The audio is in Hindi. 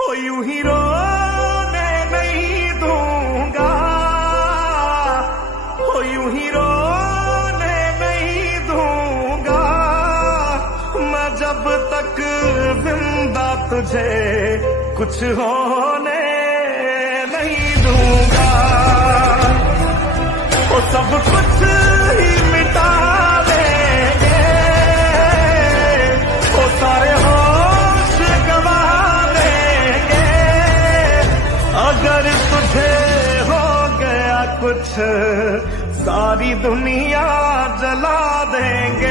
हो यूं ही रोने नहीं दूंगा, हो यूं ही रोने नहीं दूंगा, मैं जब तक जिंदा तुझे कुछ होने नहीं दूंगा। वो सब कुछ ही मिटा देंगे, वो सारे होश गवा देंगे, अगर तुझे हो गया कुछ सारी दुनिया जला देंगे।